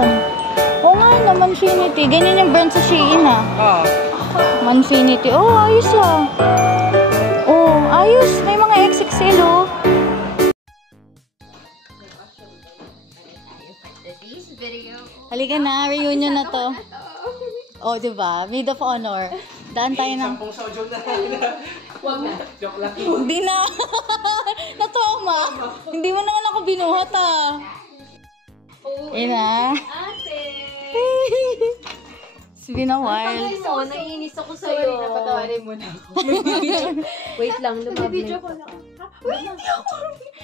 Saan? Oo nga na, Manfinity. Ganyan yung brand sa Shein ah. Oo. Manfinity. Oh, ayos ah. Oh, ayos. May mga XXL oh. Halika na, reunion na to. Oh, diba? Maid of honor. Daan tayo ng... Sampung sojo na. Huwag na. Joke lang. Hindi na. Natoma. Hindi mo naman ako binuhat ah. Ina. Ate! It's been a while. Naiinis ako sa'yo. Napatawarin mo na ako. Wait lang, lumabay.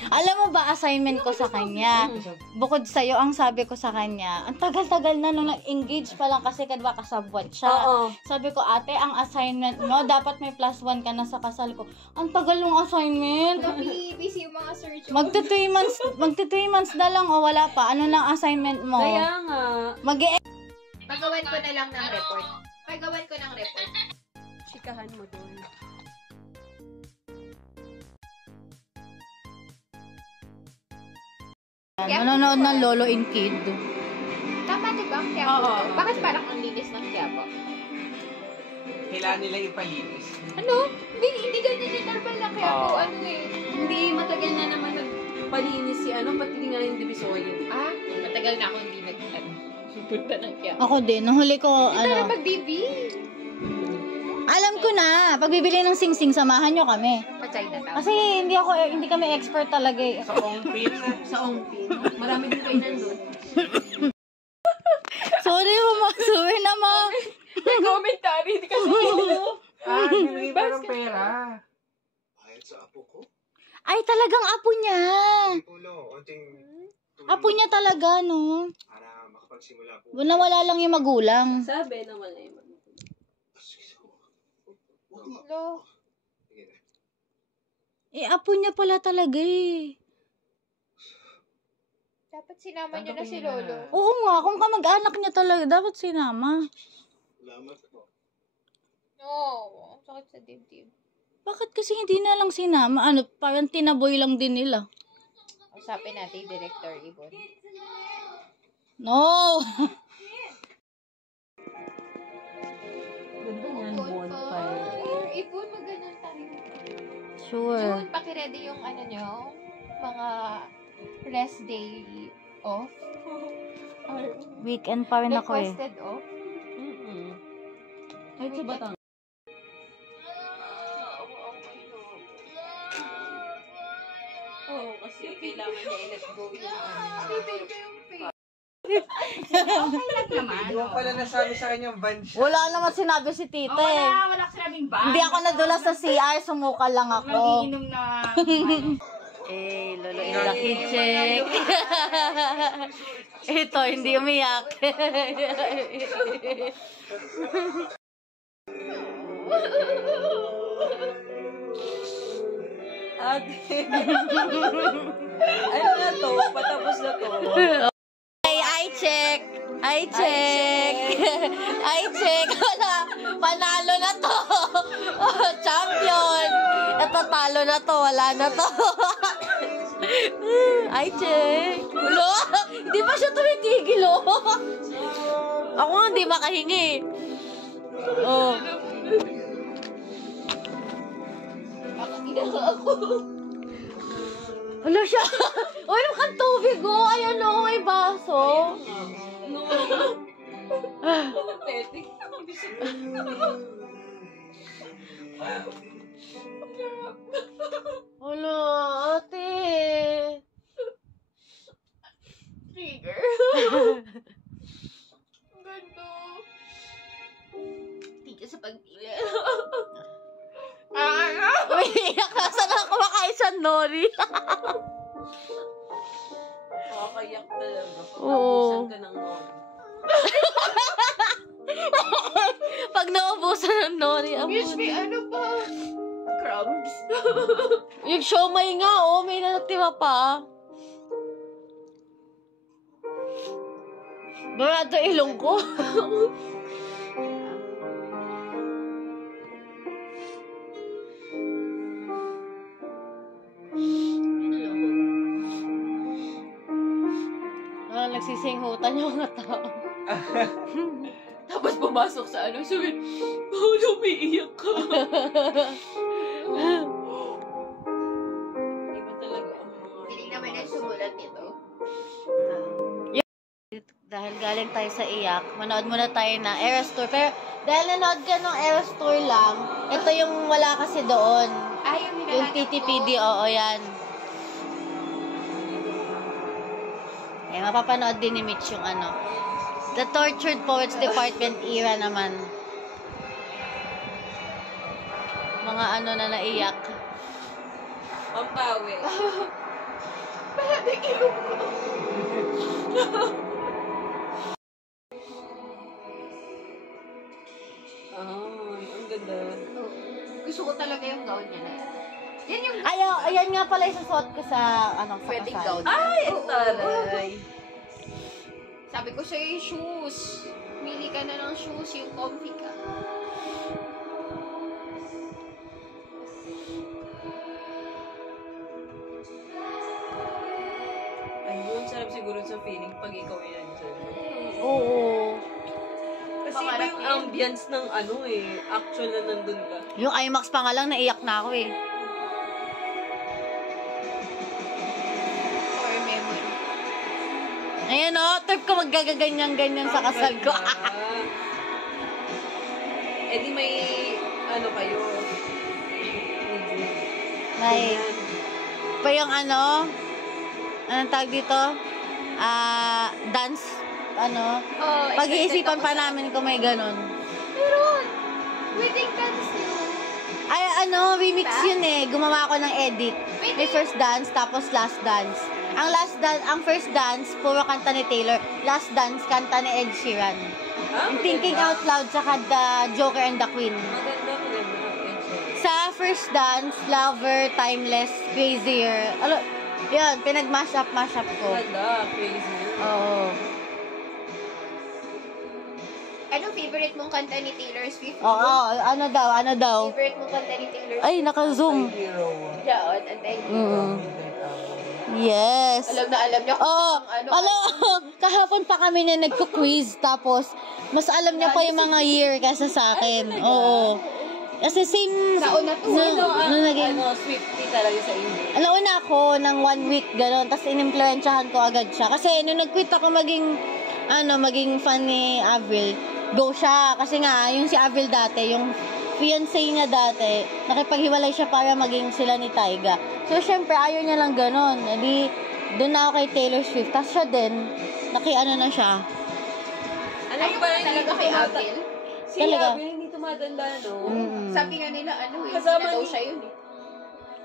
Alam mo ba, assignment ko sa kanya, bukod sa'yo, ang sabi ko sa kanya, ang tagal-tagal na nung nag-engage pa lang kasi kadwa kasabwat siya. Oo. Sabi ko, ate, ang assignment mo, dapat may +1 ka na sa kasal ko. Ang tagal ng assignment. Busy yung mga search. Magto 3 months na lang o wala pa. Ano lang assignment mo? Kaya nga. Pagawan ko na lang ng report. Pagawan ko ng report. Chikahan mo doon. Nanonood ng Lolo in Kid. Tama diba? Quiapo? Bakit parang ang linis ng Quiapo? Kailangan nila ipalinis. Ano? Hindi ganyan yung normal na Quiapo. Ano eh? Hindi, matagal na naman nagpalinis si ano, pati nga yung Divisoria. Ah? Matagal na ako hindi punta ng Quiapo. Ako din. Nahuli ko, Pero pag-BB. Alam ko na. Pag bibili ng sing-sing, samahan nyo kami. Patay na tao. Kasi hindi kami expert talaga eh. Sa Ongpin. Sa Ongpin. Marami din kayo nandun. Sorry, mama. Sorry na, ma. May commentary. Hindi kasi Hindi parang pera. Ay, talagang apo niya. Apo niya talaga, no? Para makapagsimula po. Wala lang yung magulang. Sabi naman na yung Hello. Eh, apo niya pala talaga eh. Dapat sinama niyo na si Lolo. Oo nga, kung kamag-anak niya talaga, dapat sinama. Salamat po. No. Ang sakit sa dibdib. Bakit kasi hindi na lang sinama? Ano, parang tinaboy lang din nila. Usapin natin yung Director Ibon. No! ganda niyan, bonfire. Ibon, maganon tayo. Sure. June, pakiready yung ano nyo, mga rest day off. Or Weekend pa rin ako eh. requested off. Ay, sa Batang. Oo, kasi kailangan niya i-let go yung Hindi mo pala nasabi sa kanya yung van siya. Wala naman sinabi si tita eh. Wala sinabing ba? Hindi ako nadulas sa CR, sumukal lang ako. Inom na. Eh, Lolo is lucky check. Ito, hindi umiyak. Ate. Ano na to? Patapos na to. Hey, I check. Wala. Panalo na to. Champion. Ito, talo na to. Wala na to. I check. Ulo. Hindi pa siya tumitigil, oh. Ako nga, hindi makahingi. Oh. Wala siya. Uy, kang tubig, oh. Ayan, oh. May baso. Pathetic. Wala, ate. Trigger. Ganda. Tika sa pagpili. Umiiyak ka. Saan ako makain sa nori? Nakakayak talaga. Oo. Naubusan ka ng nori. Pag naubusan ng nori, Excuse me, ano pa? Crumbs. yung siomay nga, oh, may natira pa. Barado ilong ko. Nagsisinghutan yung mga tao. Tapos pumasok sa ano, sabi, Paolo, umiiyak ka. Iba talaga ang mga... Hindi naman ang sumulat nito. Dahil galing tayo sa iyak, manood muna tayo na Eras Tour. Pero dahil nanood ka ng Eras Tour lang, ito yung wala kasi doon. Ay, yung Yung TTPD, oo, yan. Eh, mapapanood din ni Mitch yung ano. The Tortured Poets Department era naman. Mga ano na naiyak. Pampawi. Ang ganda. Gusto ko talaga yung gown niya na yan. Yan yung Ayan nga pala yung susuot ko sa, ano, sa wedding kasal. gown. Ay, ang taray. Sabi ko sa'yo yung shoes. Mili ka na ng shoes, yung comfy ka. Ayun, sarap siguro sa feeling pag ikaw yan dyan. Oo. Kasi iba yung ambience ng ano actual na nandun ka. Yung IMAX pa nga lang, naiyak na ako eh. For memory. Ayan o, trip ko maggagaganyan-ganyan sa kasal ko. Eh di may ano kayo. May, pa yung ano, anong tawag dito? Dance, ano. Oh, Pag-iisipan pa namin kung may ganun. Meron! Wedding dance yun. Ay, ano, remix yun eh. Gumawa ako ng edit. May first dance, tapos last dance. Ang first dance, puro kanta ni Taylor. Last dance, kanta ni Ed Sheeran. Yung Thinking Out Loud, saka The Joker and the Queen. Maganda. Sa first dance, Lover, Timeless, Crazier. Ano, yun, pinag-mash up ko. Maganda, crazy. Oo. Anong favorite mong kanta ni Taylor Swift? Oo, ano daw? Favorite mong kanta ni Taylor Swift? Ay, naka-zoom. Diyan, and then, Yes. alam na alam niya kung Oo. saan, Alam, kahapon pa kami na nagko-quiz, tapos, mas alam niya pa yung mga year kaysa sa akin. Oo. Kasi same, Nauna to. nung naging, Swiftie talaga sa inyo. nauna ako ng 1 week, gano'n, tapos inimpluwensyahan ko agad siya. Kasi nung nag-quit ako maging fan ni Avril, go siya. Kasi nga, yung si Avril dati, yung fiancé niya dati, nakipaghiwalay siya para maging sila ni Tyga. So, syempre, ayaw niya lang gano'n. Edi, doon na ako kay Taylor Swift. Tapos siya din, na siya. Alam ko parang talaga kay Avril? Si Talaga? Avril hindi tumatanda, no? Mm. Sabi nga nila, Kasama na daw ni- siya yun eh.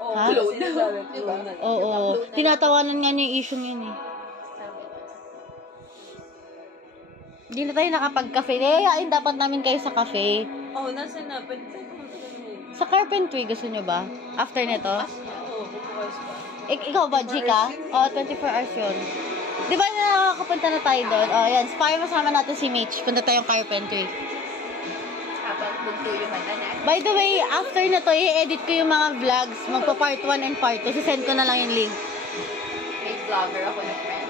Oo, Ha? sinasabi ko. Diba? Oo. Tinatawanan nga niya yung issue yun eh. Sabi ko. Hindi na tayo nakapag-cafe. Ayain dapat namin kayo sa cafe. Oo, nasa na. Pwede tayo pumunta kami. Sa Carpentry, gusto nyo ba? After nito? Oo, bukas pa. Ikaw ba, Jika? Oo, 24 hours yun. Di ba nakakapunta na tayo doon? Oh, yan. Spy, masama natin si Mitch. Punta tayong Carpentry. Habang magtuyo mata na. By the way, after na to, i-edit ko yung mga vlogs. Magpa-part 1 and part 2. Sisend ko na lang yung link. May vlogger ako na friend.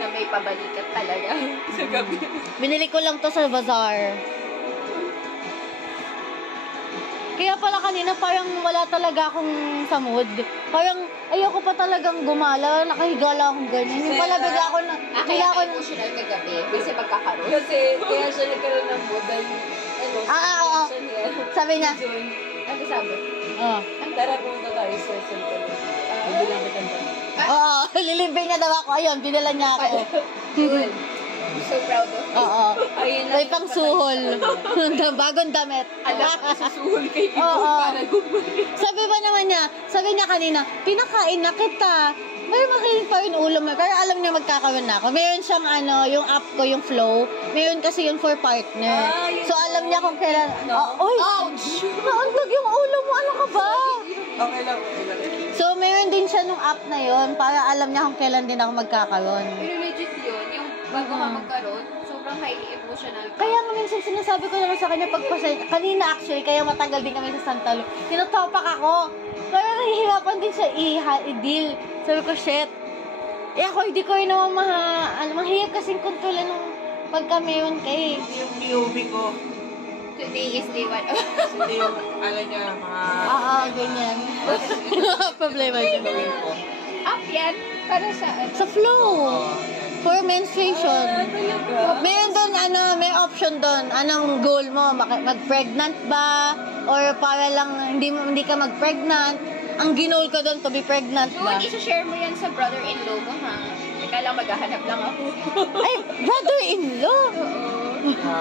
Na may pabalikat talaga. Sa gabi. Binili ko lang to sa bazaar. Kaya pala kanina parang wala talaga akong sa mood. Parang ayoko pa talagang gumala. Nakahiga lang akong ganyan. Yung pala bigla ako na... Kaya Bigla ako ka na... emotional kagabi. Kasi pagkakaroon. Kasi, kaya siya nagkaroon ng mood dahil, Oo. siya niya. Sabi niya, June, Ano sabi? oh. tara pumunta tayo sa Central. Hindi lang kita ba? Oo, lilibre niya daw ako. Ayun, binila niya ako. Yun. I'm so proud of you. Oo. Ayun May pang suhol. Bagong damit. Alam ko, susuhol kay Ibo Oo. para gumuli. Sabi niya kanina, pinakain na kita. May makinig pa rin ulo mo. Pero alam niya magkakaroon na ako. Meron siyang yung app ko, yung Flow. Meron kasi yung for partner. Ah, yun So alam niya kung kailan... No? Oy! Ouch! Naantog yung ulo mo. Ano ka ba? Okay lang. So meron din siya nung app na yon para alam niya kung kailan din ako magkakaroon. Pero legit yun. Yung bago ka magkaroon, sobrang highly emotional ka. Kaya nga minsan sinasabi ko naman sa kanya kanina actually, kaya matagal din kami sa Santa Lu. Tinotopak ako. Pero nahihirapan din siya i-deal. Sabi ko, shit. Eh ako, hindi ko yun naman mahirap kasing kontrolan ng pagka meron kay. Yung POV ko. Today is day 1. Hindi yung, niya, mga... Oo, ganyan. Problema dyan. gawin ko. Up yan. Para sa ano. Sa flow. Oo. For menstruation. Meron doon, may option doon. Anong goal mo? Mag-pregnant ba? Or para lang hindi ka mag-pregnant? Ang ginol ko doon to be pregnant ba? Doon, isa-share mo yan sa brother-in-law mo, ha? Teka lang, maghahanap lang ako. Ay, brother-in-law!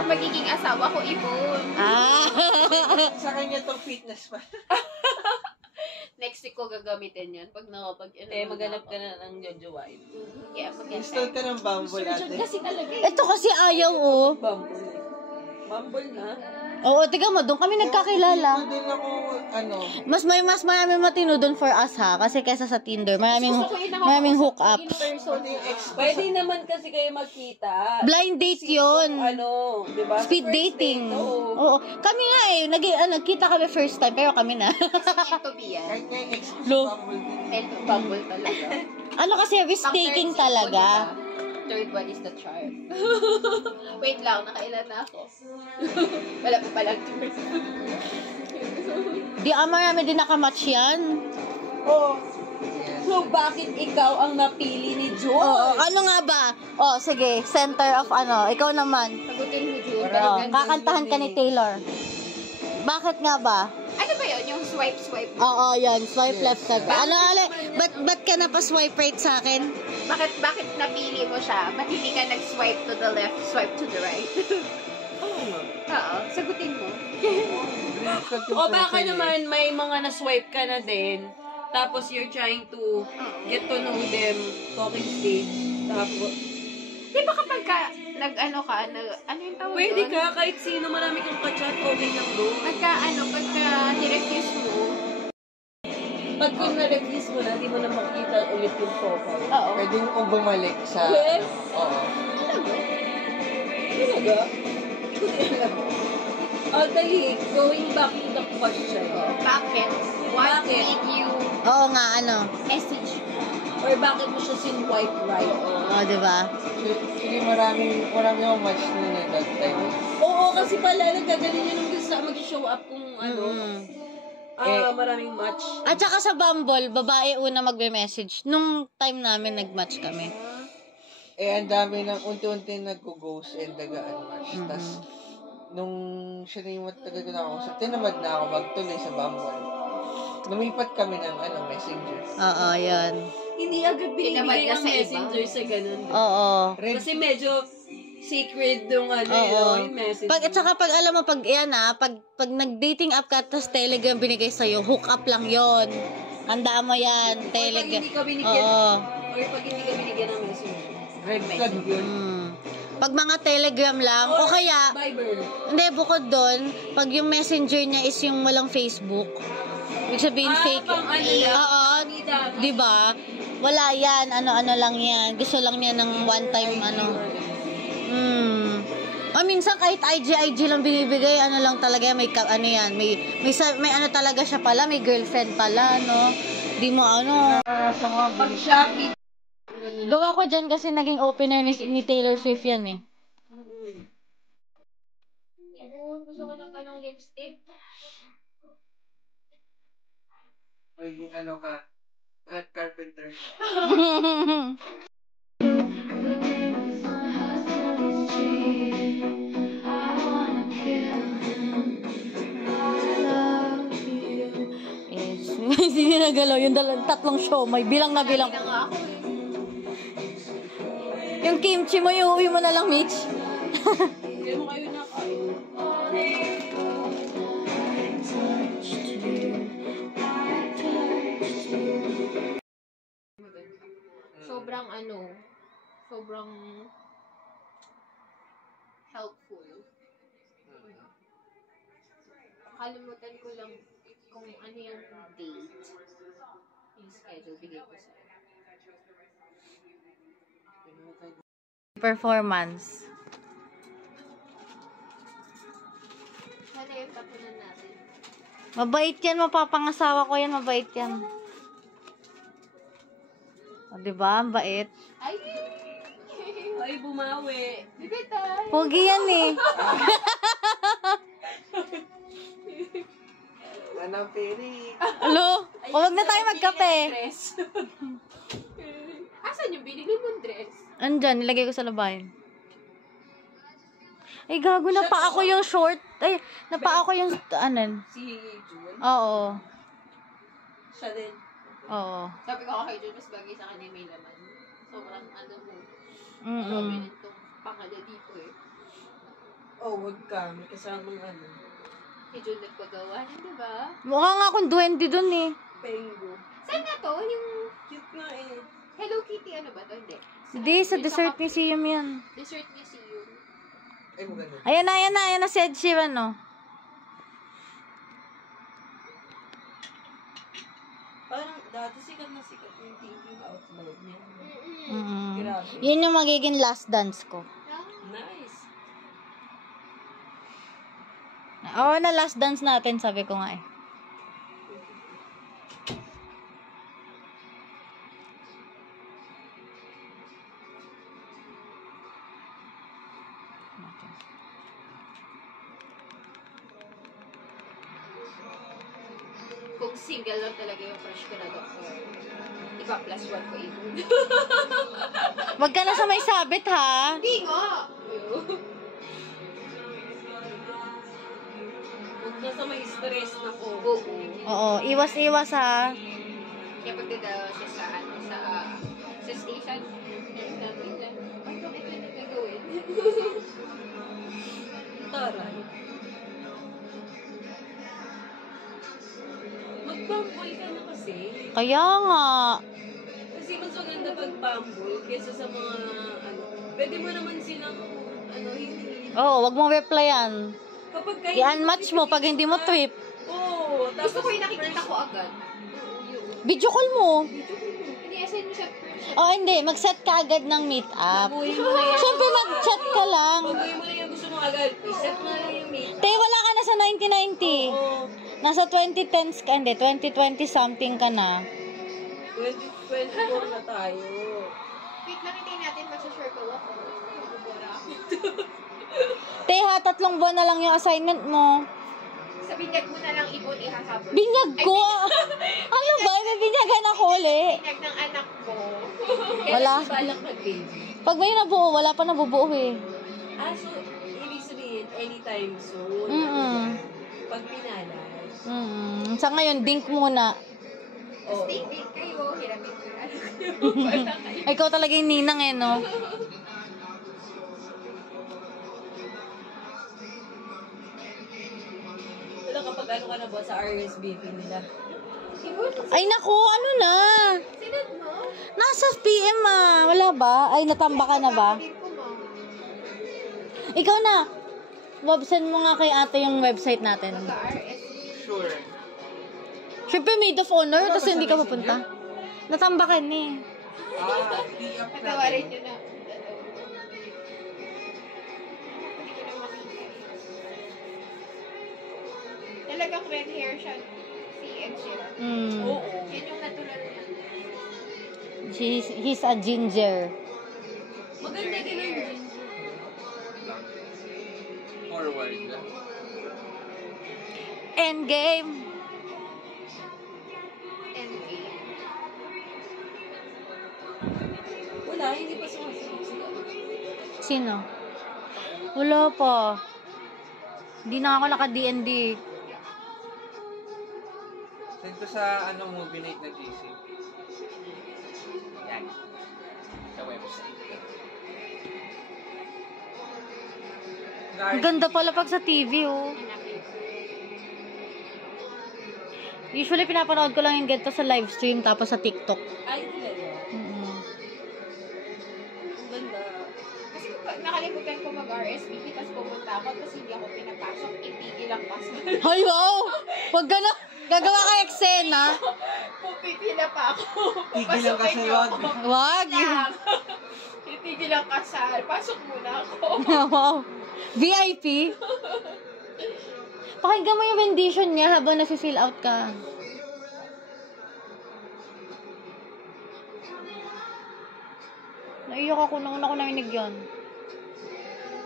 Magiging asawa ko, Ibon. Sa kanya tong fitness pa. Next week ko gagamitin yan pag nakapag... Maghanap ka na ng Jojo White. Yeah, Install ka ng Bumble ate. Kasi talaga Ito kasi ayaw, oh. Bumble. Bumble na. Oo, tiga mo, doon kami nagkakilala. Doon ako, Mas marami matino doon for us, ha? Kasi kesa sa Tinder, maraming hookups. Pwede naman kasi kayo magkita. Blind date yun. Diba? Speed dating. Oo. Kami nga nagkita kami first time, pero kami na. meant to be yan. kahit nga yung ex ko Lo. sa Bumble din. Meant to bubble talaga. Ano kasi, risk-taking talaga. Third one is the charm. Wait lang, nakailan na ako. Wala pa palang third. Marami din nakamatch yan. Oh. So, bakit ikaw ang napili ni Joy? Oo, ano nga ba? Sige, center of ikaw naman. Sagutin mo, June. Kakantahan ka ni Taylor. Bakit nga ba? Ano ba yun? Yung swipe? Oo, yan. Swipe left ka. Ba't ka na pa swipe right sa akin? Bakit napili mo siya? Ba't hindi ka nag-swipe to the left, swipe to the right? Oo, sagutin mo. O baka naman may mga na-swipe ka na din. Tapos you're trying to get to know them, talking stage. Tapos, Di ba kapag ano yung tawag pwede doon? ka, kahit sino marami kang ka-chat, okay lang doon. Pagka nirefuse mo, Pag kung na-refuse mo na, di mo na makikita ulit yung profile. oo. Pwede kong bumalik sa... Yes? Oo. Talaga? Hindi ko din alam. Dali, going back to the question. Bakit? What Bakit? made you Oo nga, message? Or bakit mo siya sin-wipe right? diba? Actually, marami akong match nun that time. Oo, kasi pala, nagkagaling yun nung gusto mag-show up kung maraming match. At saka sa Bumble, babae una magbe-message. Nung time namin, nag-match kami. Ang dami ng unti-unti nag-ghost and nag-unmatch. Tapos, nung siya na yung matagal ko nakakusap, tinamad na ako magtuloy sa Bumble. Lumipat kami ng messenger. Oo, yan. Hindi agad Tinamad binibigay ka ang sa iba? messenger sa ganun. Oo. Kasi medyo secret yung Oo. yung message. At saka pag alam mo, pag nag-dating app ka, tapos Telegram binigay sa'yo, hook up lang yon. Handaan mo yan, Or pag Telegram. hindi ka binigyan, Oo. or pag hindi ka binigyan ng messenger. Red flag yun. Pag mga Telegram lang, o kaya, Viber. hindi, bukod doon, pag yung messenger niya is yung walang Facebook, ibig sabihin fake. Pang ano lang. Oo, di ba? Wala yan, ano lang yan. Gusto lang niya ng one time, minsan kahit IG lang binibigay, lang talaga, may talaga siya pala, may girlfriend pala, no? Di mo Pag Shopee. Gawa ko dyan kasi naging opener ni Taylor Swift yan eh. Gusto ko ng kanong lipstick. Maging ka, at carpenter. Hindi nagalaw yung tatlong show. May bilang na bilang. Yung kimchi mo, iuwi mo na lang, Mitch. Hindi mo kayo nakain. sobrang helpful. Kalimutan ko lang kung ano yung date, yung schedule, bigay ko sa'yo. Performance. Sana yung tapunan natin. Mabait yan, mapapangasawa ko yan, mabait yan. O, diba? Ang bait. Ay! Ay, bumawi. Bibitay! Pogi yan eh. Anong pili? Alo, huwag na tayo magkape. Dress. Asan yung binili mong dress? Andyan, nilagay ko sa labahin. Ay, gago, napa ako yung short. Ay, napa ako yung, Si June. Oo. Siya din. Oo. Sabi ko kay Jun, mas bagay sa kanya may laman. Sobrang ano mo. Mm-mm. Prominent tong pangala dito eh. Oh, wag ka. May kasamang ano. Si Jun nagpagawa na, di ba? Mukha nga akong duwende dun eh. Pengo. Saan na to? Yung Cute nga eh. Hello Kitty ano ba to? Hindi. Hindi, sa Yung Dessert kap- Museum yan. Dessert Museum. Ay, maganda. Ayan na si Ed Sheeran, no? Parang dati sikat na sikat yung thinking out loud niya. Mm. Grabe. Yun yung magiging last dance ko. Nice. Oo na, last dance natin, sabi ko nga eh. Kung single lang talaga yung crush ko na doktor. Iba plus one ko ibon. Wag ka na sa may sabit, ha? Hindi nga! Huwag na sa may stress na ko. Oo. Oo, iwas-iwas, ha? Kaya pagdadalawa siya sa ano, sa station, sabi niya, ay, bakit ko hindi gagawin? Taray. Mag-bumble ka na kasi. Kaya nga. Kasi mas maganda pag-bumble kaysa sa mga ano. Pwede mo naman silang hindi. Oo, wag mo replyan. Kapag kayo... I-unmatch mo pag hindi mo trip. Oo. Tapos Gusto ko yung nakikita ko agad. Video call mo. Hindi, assign mo siya first. Oh, hindi. Mag-set ka agad ng meet up. Baguhin mo na yan. Siyempre, mag-chat ka lang. Baguhin mo na yung gusto mo agad. Iset mo na lang yung meet. Te, wala ka na sa 1990. Oo. Nasa 2010s ka, hindi. 2020 something ka na. 2024 na tayo. Wait lang, hintayin natin mag-share ko ako. Bubura ako. Te, ha, 3 buwan na lang yung assignment mo. Sa binyag mo na lang ibon ihahabol. Binyag ko! Ano ba? May binyagan ako ulit. Binyag ng anak ko. Wala. Kailan balak mag-baby? Pag may nabuo, wala pa nabubuo eh. Ah, so, ibig sabihin, anytime soon. Mm-mm. Pag pinalay. Sa ngayon, dink muna. Oo. Stay kayo, hiramin ko yung anak ko. Wala kayo. Ikaw talaga yung ninang eh, no? Wala kapag ano ka na ba sa RSVP nila? Ibon, Ay, naku, ano na? sinad mo? Nasa PM ah. Wala ba? Ay, natamba ka na ba? Hindi ko mo. Ikaw na. Send mo nga kay ate yung website natin. Magka-RS. Sure. Siyempre, maid of honor, tapos hindi ka pupunta. Natambakan eh. I-up Patawarin natin. nyo na. Hindi ko na makita. Talagang red hair siya. Si Ed Sheeran. Oo. Yan yung natural niya. He's a ginger. Maganda din ang Hair. Forward lang. Endgame. Endgame. Wala, hindi pa sumasagot sila. Sino? Wala pa. Hindi na ako naka-DND. Send ko sa movie night na GC. Yan. Sa website. Ang ganda pala pag sa TV, oh. Hanapin ko. Usually, pinapanood ko lang yung ganito sa live stream tapos sa TikTok. Ay, talaga. Mm-mm. Ang ganda. Kasi nakalimutan ko mag-RSVP tapos pumunta ako tapos hindi ako pinapasok. Itigil ang pasok. Ay, wow! Wag ka na. Gagawa ka eksena. Pupipila pa ako. Tigil ang Papasukin niyo kasal, ako. Wag. Lang. Itigil ang kasal. Pasok muna ako. Wow. VIP. Pakinggan mo yung rendition niya habang nasi-fill out ka. Naiyak ako nung una ko narinig yun.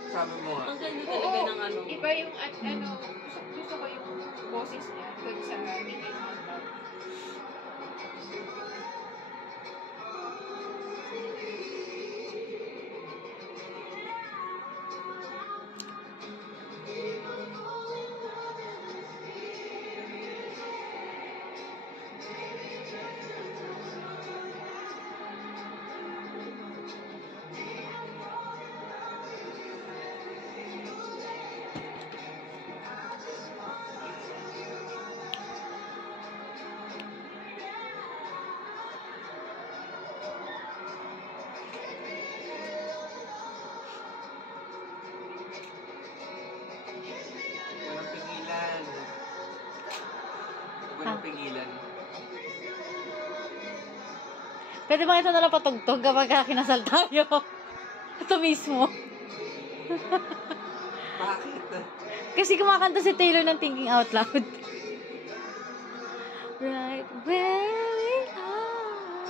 Sabi mo nga. Ang ganda talaga ng ano. Iba yung, gusto ko yung boses niya dun sa Thinking Out Loud. Walang pigilan. Walang pigilan. Pwede ba ito nalang patugtog kapag kinasal tayo? Ito mismo. Bakit? Kasi kumakanta si Taylor ng Thinking Out Loud. Right where we are.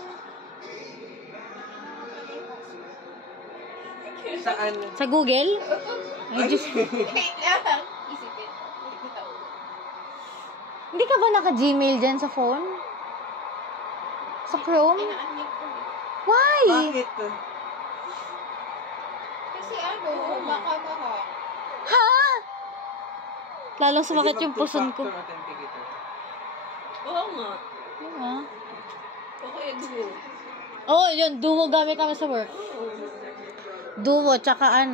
Saan? Sa Google? Ay, Diyos. Wait lang. Isipin. Hindi ka ba naka-Gmail dyan sa phone? Sa Chrome? Ina-unmute ko. Why? Bakit? Kasi baka. Ha? Lalong sumakit yung puson ko. Two-factor authenticator. Oo nga. Diba? Okay, Duo. Oh, yun. Duo gamit namin sa work. Duo, tsaka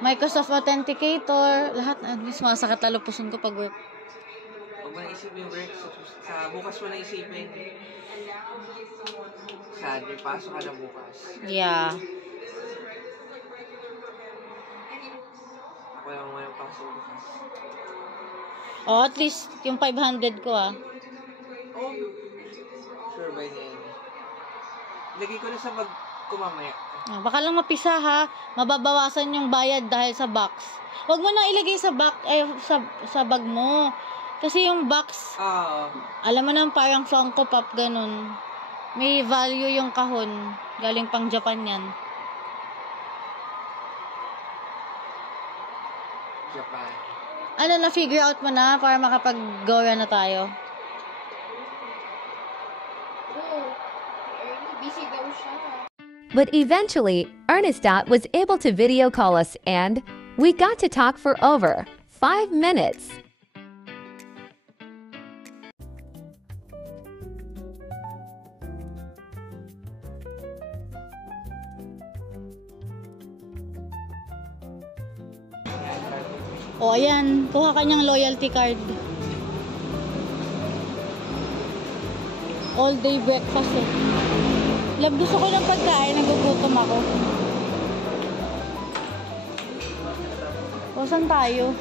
Microsoft Authenticator. Lahat. Sumasakit lalo puson ko pag work. Huwag mo naisipin yung work. Sa bukas mo naisipin. Sad, may pasok ka na bukas. Yeah. Ako lang walang pasok bukas. Oh, at least yung 500 ko Oh, sure by the end. Lagay ko na sa bag ko mamaya. Baka lang mapisa ha. Mababawasan yung bayad dahil sa box. Huwag mo na ilagay sa sa bag mo. Kasi yung box, alam mo na parang Funko Pop ganun. May value yung kahon. Galing pang Japan yan. Japan. Na-figure out mo na para makapag-gora na tayo? Busy daw siya. But eventually, Ernestat was able to video call us and we got to talk for over 5 minutes. O, ayan. Kuha ka niyang loyalty card. All day breakfast eh. Love, gusto ko ng pagkain. Nagugutom ako. O, saan tayo?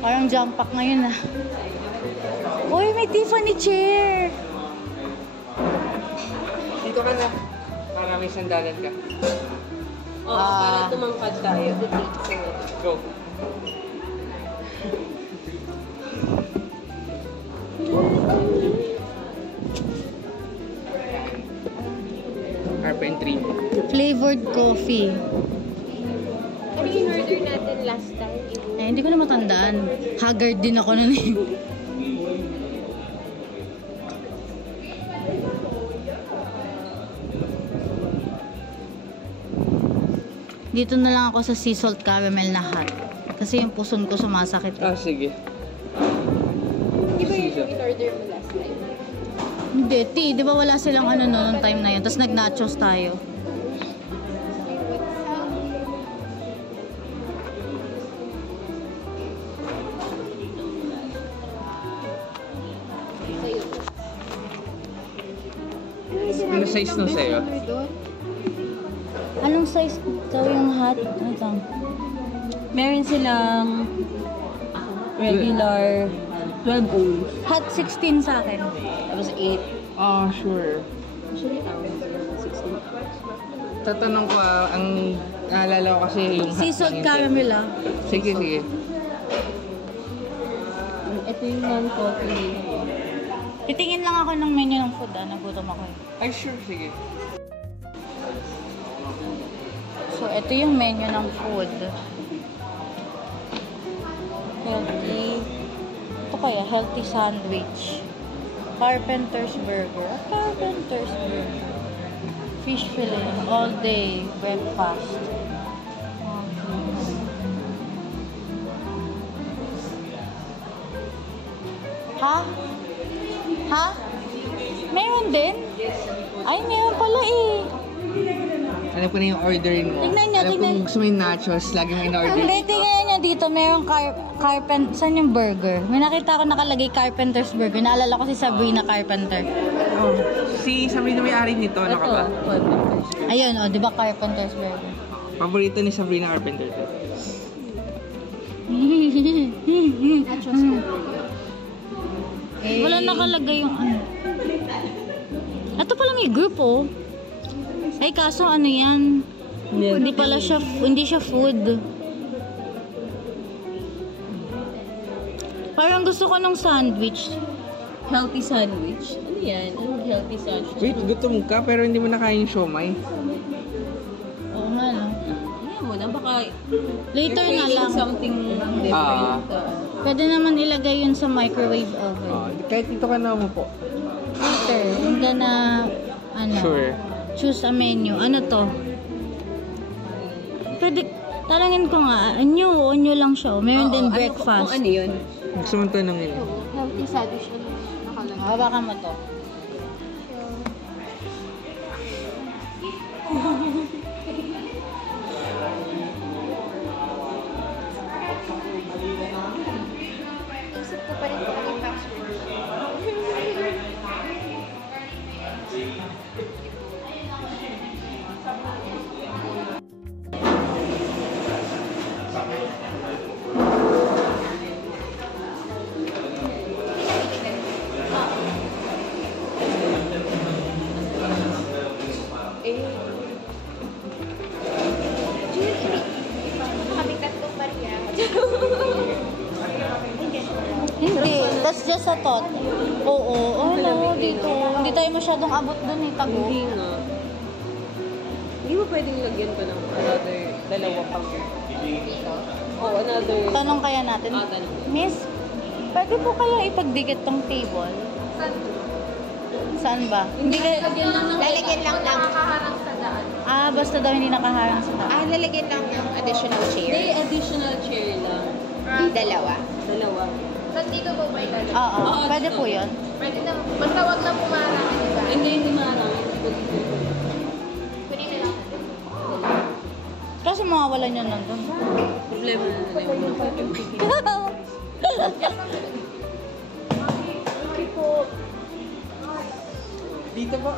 Parang jump pack ngayon ah. Uy, may Tiffany chair! Dito ka na. Para may sandalan ka. Oo, para tumangkad tayo. Go. Carpentry. Flavored coffee. Ano yung order natin last time? Hindi ko na matandaan. Haggard din ako nun eh. Dito na lang ako sa sea salt caramel na hot. Kasi yung puson ko sumasakit. Sige. Di ba yun yung in-order mo last time? Hindi, di ba wala silang nung time na yun. Tapos nag-nachos tayo. Ano size nung sa'yo? Anong size daw yung hot? Ito. Meron silang regular 12 ounce. Hot 16 sa akin. Tapos 8. Sure. Actually, 16. Tatanong ko, ang naalala ko kasi yung Sea salt caramel ah. Sige. Ito yung non-coffee. Titingin lang ako ng menu ng food ah. Nagutom ako eh. Ay, sure, sige. ito yung menu ng food. Healthy. Ito kaya, healthy sandwich. Carpenter's burger. Carpenter's burger. Fish fillet. All day. Breakfast. Ha? Ha? Meron din? Ay, meron pala eh. Alam ko na yung ordering mo. Tignan niya, Alam ko tignan. kung gusto mo yung nachos, lagi mo in-order. Hindi, tingnan niya dito, merong saan yung burger? May nakita ko nakalagay Carpenter's Burger. Naalala ko si Sabrina Carpenter. Oh, si Sabrina may-ari nito, ano ka ba? Ayun, oh, di ba Carpenter's Burger? Paborito ni Sabrina Carpenter to. Wala nakalagay yung ano. Ito pala may group, oh. Ay, kaso ano yan? Hindi pala siya, hindi siya food. Parang gusto ko nung sandwich. Healthy sandwich. Ano yan? Anong healthy sandwich? Wait, gutom ka pero hindi mo nakain yung siomay. Oo nga, no? Ayan mo na, baka Later na lang. something different. Pwede naman ilagay yun sa microwave oven. Kahit dito ka na mo po. Later, and then Sure. choose a menu. Ano to? Pwede, talangin ko nga. Onyo lang siya. Oh. Meron din breakfast. Kung ano yun? Gusto mong tanongin. Healthy sandwich ano nakalagay. Hawakan mo to. Isip ko pa rin kung ano yung password. Kaming tatlong barya. Hindi, that's just a thought. Oo, no, dito. Hindi tayo masyadong abot dun eh, tago. Hindi nga. Hindi mo pwedeng lagyan pa ng another dalawa pang oh, another Tanong kaya natin, tanong. Miss, pwede po kaya ipagdikit tong table? Saan ba? Hindi kaya... Lalagyan lang ng basta daw hindi nakaharang sa taas. lalagyan lang ng additional chair. Hindi, additional chair lang. Dalawa. Dalawa. So, dito po ba yung Oo, pwede po yun. Pwede na, basta wag lang pumarami, di ba? Hindi marami. Kunin na lang. Kasi mawawalan yun nandun. Problema na lang. Dito ba?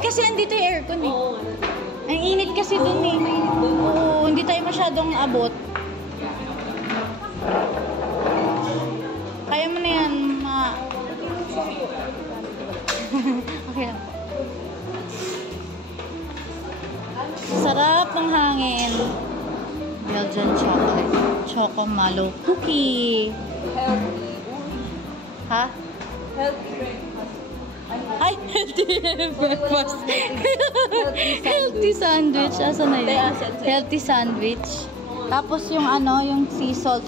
Kasi andito yung aircon eh. Oo, Ang init kasi dun eh. Oo, hindi tayo masyadong abot. Kaya mo na yan, Okay lang po. Sarap ng hangin. Belgian chocolate. Choco mallow cookie. healthy. Ha? Healthy breakfast. Ay, healthy breakfast. Healthy sandwich. Asa na yun? Healthy sandwich. Tapos yung yung sea salt,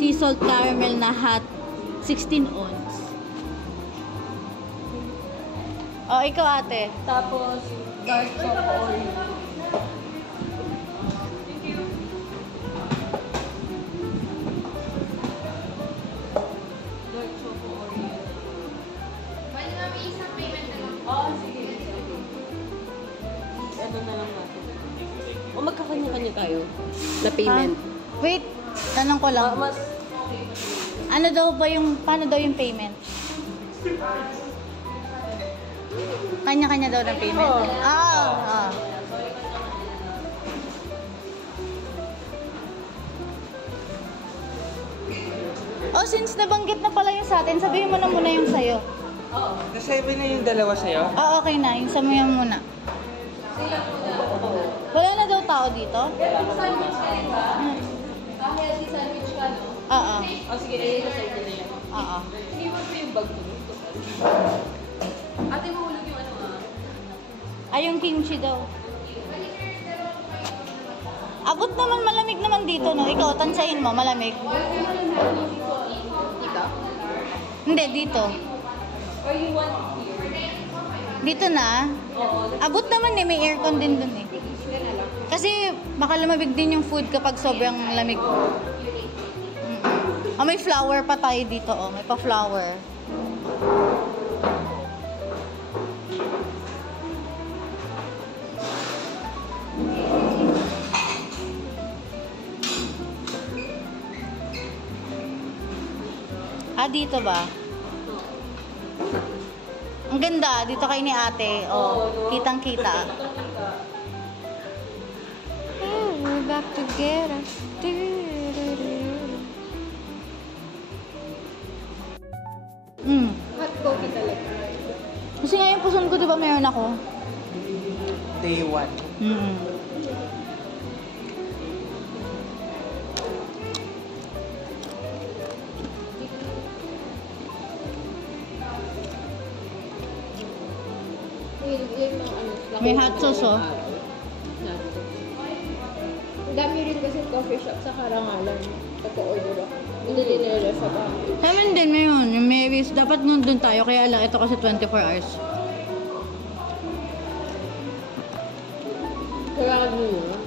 sea salt caramel na hot, 16 ounce. Oh, ikaw ate. Tapos, dark choco Oreo. Dark choco Oreo. Pwede na may isang payment na lang. Oo, sige. Ano na lang natin. O magkakanya-kanya tayo na payment. Wait, tanong ko lang. Mas Paano daw yung payment? Kanya-kanya daw ng payment? Since nabanggit na pala yung sa atin, sabihin mo na muna yung sa'yo. Nasabi na yung dalawa sa'yo? Okay na. Yung sa mo yung muna. Wala na daw tao dito? sandwich ka rin ba? Healthy sandwich ka, no? Oo. Sige, i-reserve ko na yan. Oo. Hindi mo pa yung bag mo. Ate, mahulog yung Ay, yung kimchi daw. Abot naman, malamig naman dito, no? Ikaw, tansayin mo, malamig. Dito? Hindi, dito. Or you want here? Dito na. Abot naman eh, may aircon din dun eh. Kasi baka lumabig din yung food kapag sobrang lamig. Oh, may flower pa tayo dito, oh. May pa-flower. Ah, dito ba? Ang ganda, dito kayo ni ate. Oh, kitang-kita. Oh, we're back together. Hot coffee talaga. Kasi nga yung puson ko, di ba meron ako? Day 1. May hot sauce, oh. Ang dami rin kasi coffee shop sa Karangalan. Pagka-order ako. Hindi nila sa bahay. Sa amin din mayroon. Yung Mary's, dapat nandun tayo. Kaya lang, ito kasi 24 hours. Kailangan mo yun.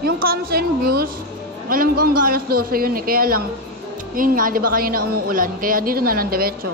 Yung Comes and Views, alam ko hanggang alas 12 yun eh. Kaya lang, yun nga, di ba kanina umuulan? Kaya dito na lang diretso.